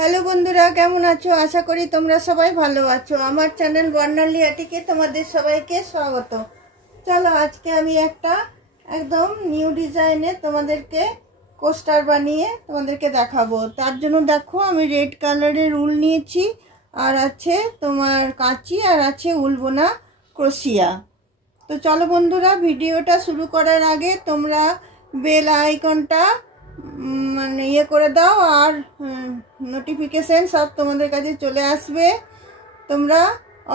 Hello বন্ধুরা, কেমন আছো? আশা করি তোমরা সবাই ভালো আছো। আমার চ্যানেল বর্ণালী আটিকে তোমাদের সবাইকে স্বাগত। চলো আজকে আমি একটা একদম নিউ ডিজাইনে তোমাদেরকে কোস্টার বানিয়ে তোমাদেরকে দেখাবো। তার জন্য দেখো আমি রেড কালারের উল নিয়েছি, আর আছে তোমার কাঁচি, আর আছে উল বোনা ক্রোশিয়া। তো চলো বন্ধুরা, ভিডিওটা শুরু করার আগে তোমরা বেল আইকনটা মানে ইয়ে করে দাও, আর নোটিফিকেশন সব তোমাদের কাছে চলে আসবে। তোমরা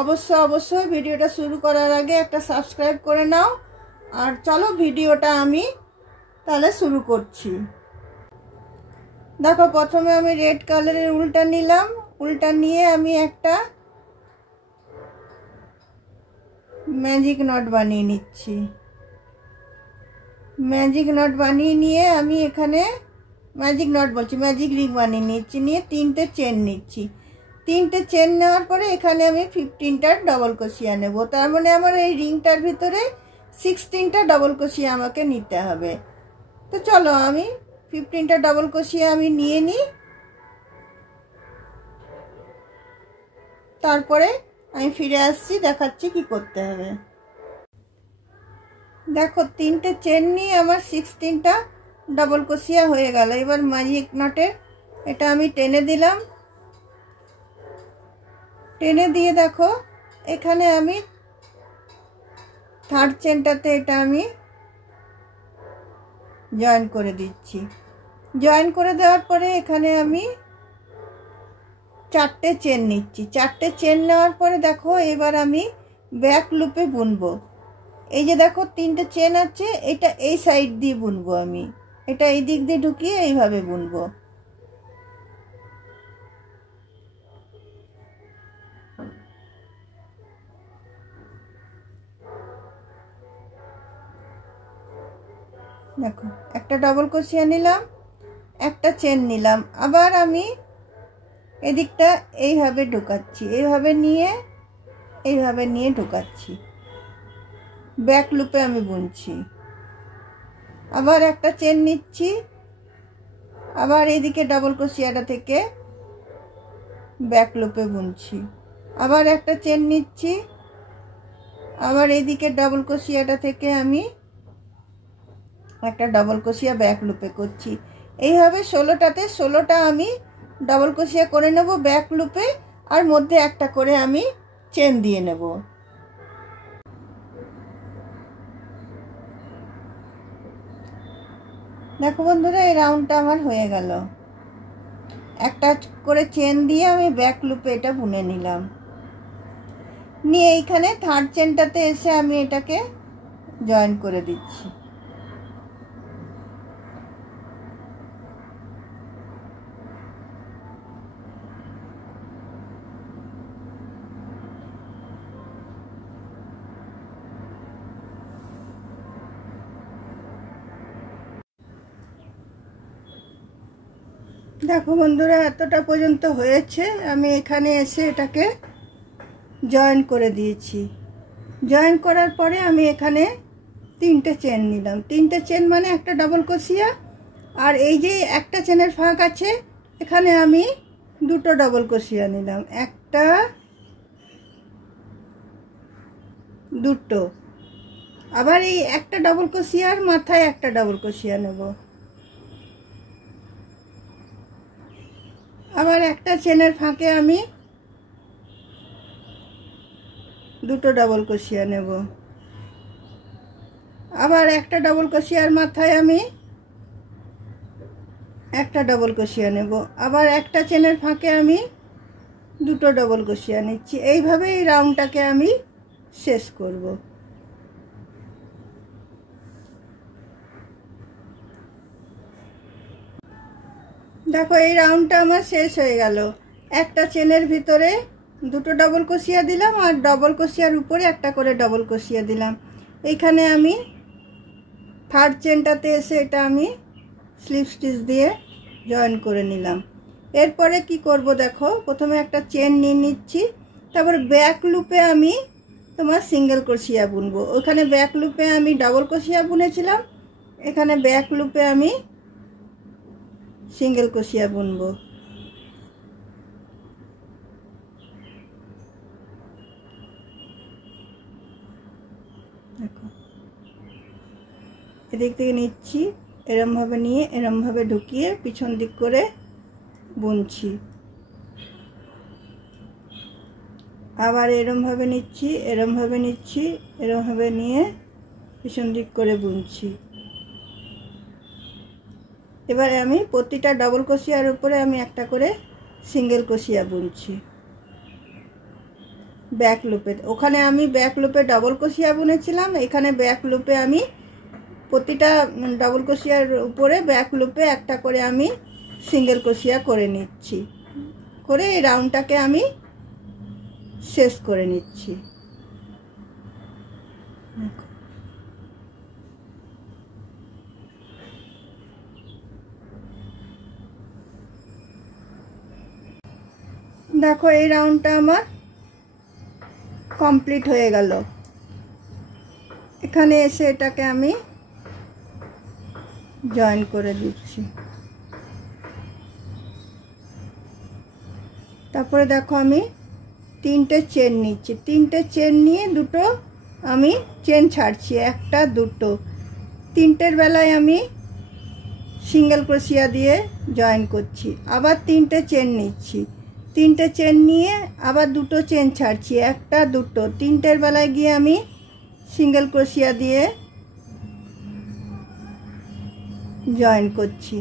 অবশ্যই ভিডিওটা শুরু করার আগে একটা সাবস্ক্রাইব করে নাও। আর চলো ভিডিওটা আমি তাহলে শুরু করছি। দেখো প্রথমে আমি রেড কালারের উলটা নিলাম। উলটা নিয়ে আমি একটা ম্যাজিক নট বানিয়ে নিচ্ছি। ম্যাজিক নট বানিয়ে নিয়ে আমি এখানে ম্যাজিক রিং বানিয়ে নিচ্ছি। নিয়ে 3টে চেন নিচ্ছি। 3টে চেন নেওয়ার পরে এখানে আমি 15টা ডবল ক্রোশিয়া নেব। তার মানে আমার এই রিংটার ভিতরে 16টা ডবল ক্রোশিয়া আমাকে নিতে হবে। তো চলো আমি 15টা ডবল ক্রোশিয়া আমি নিয়ে নিই। তারপরে আমি ফিরে আসছি, দেখাচ্ছি কি করতে হবে। দেখো 3টে চেন নিয়ে আমার 16টা ডবল ক্রোশিয়া হয়ে গেল। এবার ম্যাজিক নটের এটা আমি টেনে দিলাম। টেনে দিয়ে দেখো এখানে আমি থার্ড চেনটাতে এটা আমি জয়েন করে দিচ্ছি। জয়েন করে দেওয়ার পরে এখানে আমি 4টে চেন নিচ্ছি। 4টে চেন নেওয়ার পরে দেখো এবার আমি ব্যাক লুপে বুনবো। এই যে দেখো 3টে চেন আছে, এটা এই সাইড দিয়ে বুনবো আমি। এটা এই দিক দিয়ে ঢুকিয়ে এইভাবে বুনবো। দেখো একটা ডবল ক্রোশিয়া নিলাম, একটা চেন নিলাম, আবার আমি এদিকটা এইভাবে ঢুকাচ্ছি, এইভাবে নিয়ে ঢুকাচ্ছি। ব্যাক লুপে আমি বুনছি। আবার একটা চেন নিচ্ছি, আবার এইদিকে ডবল ক্রোশিয়াটা থেকে ব্যাক লুপে বুনছি। আবার একটা চেন নিচ্ছি, আবার এইদিকে ডবল ক্রোশিয়াটা থেকে আমি একটা ডবল ক্রোশিয়া ব্যাক লুপে করছি। এইভাবে 16টাতে 16টা আমি ডবল ক্রোশিয়া করে নেব ব্যাক লুপে, আর মধ্যে একটা করে আমি চেন দিয়ে নেব। দেখো বন্ধুরা, এই রাউন্ডটা আমার হয়ে গেল। একটা করে চেন দিয়ে আমি ব্যাক লুপে এটা বুনে নিলাম। নিয়ে এইখানে থার্ড চেনটাতে এসে আমি এটাকে জয়েন করে দিচ্ছি। দেখো বন্ধুরা, এতটা পর্যন্ত হয়েছে। আমি এখানে এসে এটাকে জয়েন করে দিয়েছি। জয়েন করার পরে আমি এখানে 3টে চেন নিলাম। 3টে চেন মানে একটা ডবল ক্রোশিয়া, আর এই যে একটা চেনের ফাঁক আছে এখানে আমি 2টো ডবল ক্রোশিয়া নিলাম। একটা, 2টো। আবার এই একটা ডবল ক্রোশিয়ার মাথায় একটা ডবল ক্রোশিয়া নেব। আবার একটা চেনের ফাঁকে আমি 2টো ডবল ক্রোশিয়া নেব। আবার একটা ডবল ক্রোশিয়ার মাথায় আমি একটা ডবল ক্রোশিয়া নেব। আবার একটা চেনের ফাঁকে আমি 2টো ডবল ক্রোশিয়া নিচ্ছি। এইভাবে এই রাউন্ডটাকে আমি শেষ করব। দেখো এই রাউন্ডটা আমার শেষ হয়ে গেল। একটা চেনের ভিতরে 2টো ডবল ক্রোশিয়া দিলাম, আর ডবল ক্রোশিয়ার উপরে একটা করে ডবল ক্রোশিয়া দিলাম। এইখানে আমি থার্ড চেনটাতে এসে এটা আমি স্লিপ স্টিচ দিয়ে জয়েন করে নিলাম। এরপরে কি করব দেখো, প্রথমে একটা চেন নিয়ে নিচ্ছি, তারপর ব্যাক লুপে আমি তোমার সিঙ্গেল ক্রোশিয়া বুনবো। ওখানে ব্যাক লুপে আমি ডবল ক্রোশিয়া বুনেছিলাম, এখানে ব্যাক লুপে আমি সিঙ্গেল ক্রোশিয়া বুনবো। এদিক থেকে নিচ্ছি, এরমভাবে নিয়ে এরমভাবে ঢুকিয়ে পিছন দিক করে বুনছি। আবার এরমভাবে নিচ্ছি, এরমভাবে নিচ্ছি, এরমভাবে নিয়ে পিছন দিক করে বুনছি। এবারে আমি প্রতিটা ডবল ক্রোশিয়ার উপরে আমি একটা করে সিঙ্গেল ক্রোশিয়া বুনছি। ব্যাক লুপে, ওখানে আমি ব্যাক লুপে ডবল ক্রোশিয়া বুনেছিলাম, এখানে ব্যাক লুপে আমি প্রতিটা ডবল ক্রোশিয়ার উপরে ব্যাক লুপে একটা করে আমি সিঙ্গেল ক্রোশিয়া করে নিচ্ছি, করে এই রাউন্ডটাকে আমি শেষ করে নিচ্ছি। দেখো এই রাউন্ডটা আমার কমপ্লিট হয়ে গেল। এখানে এসে এটাকে আমি জয়েন করে দিচ্ছি। তারপরে দেখো আমি তিনটে চেন নিচ্ছি, তিনটে চেন নিয়ে দুটো আমি চেন ছাড়ছি, একটা দুটো, তিনটের বেলায় আমি সিঙ্গেল ক্রোশিয়া দিয়ে জয়েন করছি। আবার তিনটে চেন নিচ্ছি, তিনটে চেন নিয়ে আবার দুটো চেন ছাড়ছি, একটা দুটো, তিনটের বেলায় গিয়ে আমি সিঙ্গেল ক্রোশিয়া দিয়ে জয়েন করছি।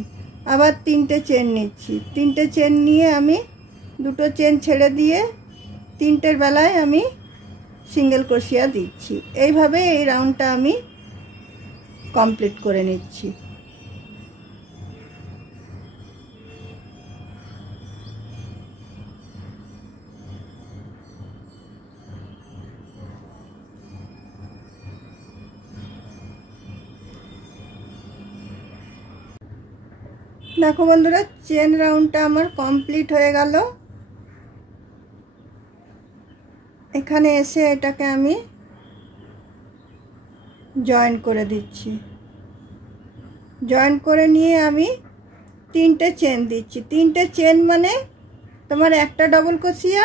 আবার তিনটে চেন নিচ্ছি, তিনটে চেন নিয়ে আমি দুটো চেন ছেড়ে দিয়ে তিনটের বেলায় আমি সিঙ্গেল ক্রোশিয়া দিচ্ছি। এইভাবে এই রাউন্ডটা আমি কমপ্লিট করে নিচ্ছি। দেখো বন্ধুরা, চেন রাউন্ডটা আমার কমপ্লিট হয়ে গেল। এখানে এসে এটাকে আমি জয়েন করে দিচ্ছি। জয়েন করে নিয়ে আমি তিনটে চেন দিচ্ছি। তিনটে চেন মানে তোমার একটা ডবল ক্রোশিয়া,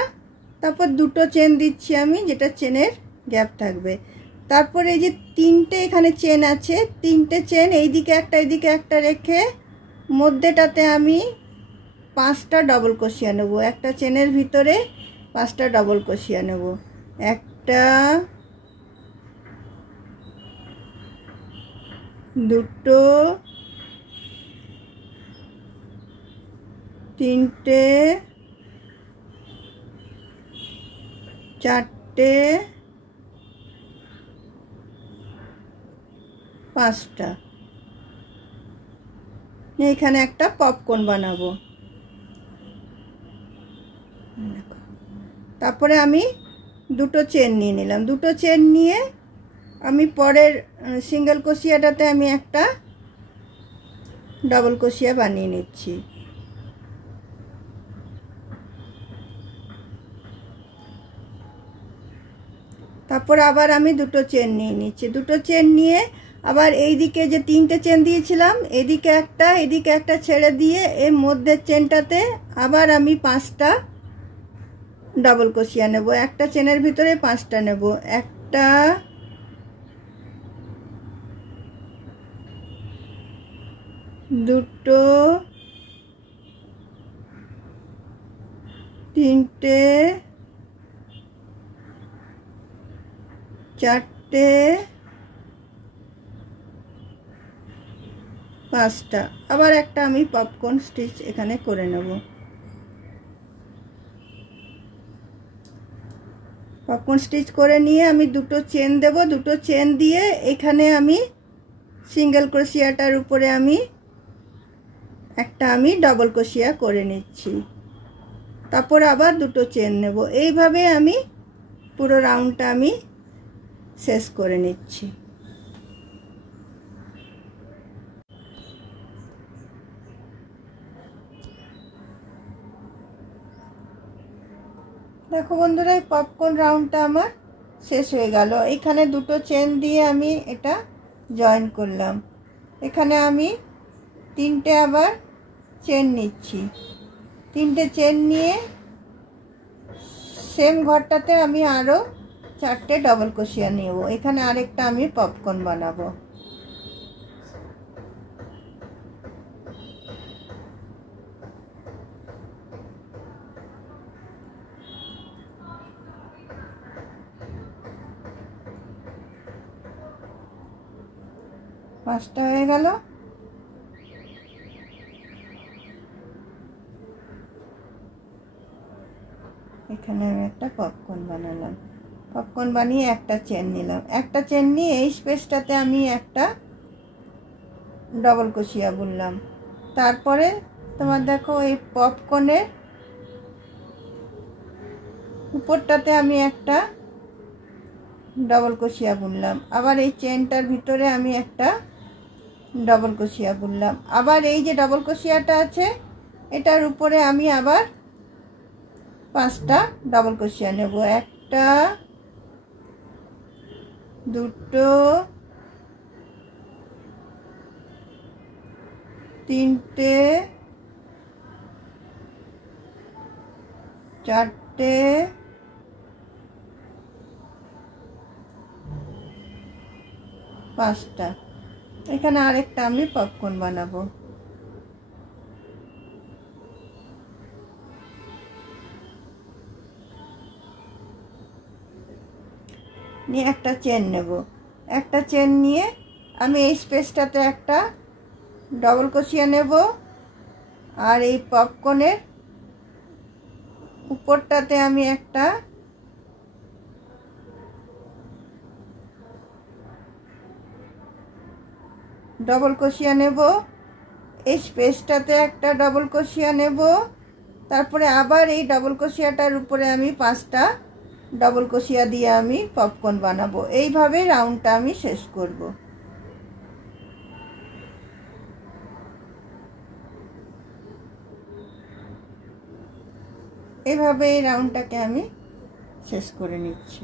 তারপর দুটো চেন দিচ্ছি আমি, যেটা চেনের গ্যাপ থাকবে। তারপর এই যে তিনটে এখানে চেন আছে, তিনটে চেন এইদিকে একটা এইদিকে একটা রেখে মধ্যেটাতে আমি পাঁচটা ডবল ক্রোশিয়া নেব। একটা চেনের ভিতরে পাঁচটা ডবল ক্রোশিয়া নেব। একটা, দুটো, তিনটে, চারটে, পাঁচটা। এখানে একটা পপকর্ন বানাবো। তারপরে আমি দুটো চেন নিয়ে নিলাম। দুটো চেন নিয়ে আমি পরের সিঙ্গেল ক্রোশিয়াটাতে আমি একটা ডবল ক্রোশিয়া বানিয়ে নিচ্ছি। তারপর আবার আমি দুটো চেন নিয়ে নিচ্ছি। দুটো চেন নিয়ে আবার এইদিকে যে তিনটে চেন দিয়েছিলাম, এদিকে একটা এদিকে একটা ছেড়ে দিয়ে এর মধ্যের চেনটাতে আবার আমি পাঁচটা ডবল ক্রোশিয়া নেব। একটা চেনের ভিতরে পাঁচটা নেব। একটা, দুটো, তিনটে, চারটে, পাঁচটা। আবার একটা আমি পপকর্ন স্টিচ এখানে করে নেব। পপকর্ন স্টিচ করে নিয়ে আমি দুটো চেন দেব। দুটো চেন দিয়ে এখানে আমি সিঙ্গেল ক্রোশিয়াটার উপরে আমি একটা আমি ডবল ক্রোশিয়া করে নিচ্ছি। তারপর আবার দুটো চেন নেব। এইভাবে আমি পুরো রাউন্ডটা আমি শেষ করে নিচ্ছি। দেখো বন্ধুরা, এই পপকর্ন রাউন্ডটা আমার শেষ হয়ে গেল। এখানে দুটো চেন দিয়ে আমি এটা জয়েন করলাম। এখানে আমি তিনটে আবার চেন নিচ্ছি। তিনটে চেন নিয়ে সেম ঘরটাতে আমি আরও চারটে ডবল ক্রোশিয়া নেব। এখানে আরেকটা আমি পপকর্ন বানাবো। 5টা হয়ে গেল। এখানে আমি একটা পপকর্ন বানালাম। পপকর্ন বানিয়ে একটা চেন নিলাম। একটা চেন নিয়ে এই স্পেসটাতে আমি একটা ডবল ক্রোশিয়া বুনলাম। তারপরে তোমার দেখো এই পপকর্নের উপরটাতে আমি একটা ডবল ক্রোশিয়া বুনলাম। আবার এই চেনটার ভিতরে আমি একটা ডবল ক্রোশিয়া বুনলাম। আবার এই যে ডবল ক্রোশিয়াটা আছে এটার উপরে আমি আবার 5টা ডবল ক্রোশিয়া নেব। 1টা, 2টো, 3টে, 4টে, 5টা। এখানে আরেকটা আমি পপকর্ন বানাবো। নিয়ে একটা চেন নেব। একটা চেন নিয়ে আমি এই স্পেসটাতে একটা ডবল ক্রোশিয়া নেব। আর এই পপকর্নের উপরটাতে আমি একটা ডবল ক্রোশিয়া নেব। এই স্পেসটাতে একটা ডবল ক্রোশিয়া নেব। তারপরে আবার এই ডবল ক্রোশিয়াটার উপরে আমি 5টা ডবল ক্রোশিয়া দিয়ে আমি পপকর্ন বানাবো। এইভাবে রাউন্ডটা আমি শেষ করব। এইভাবে এই রাউন্ডটাকে আমি শেষ করে নিচ্ছি।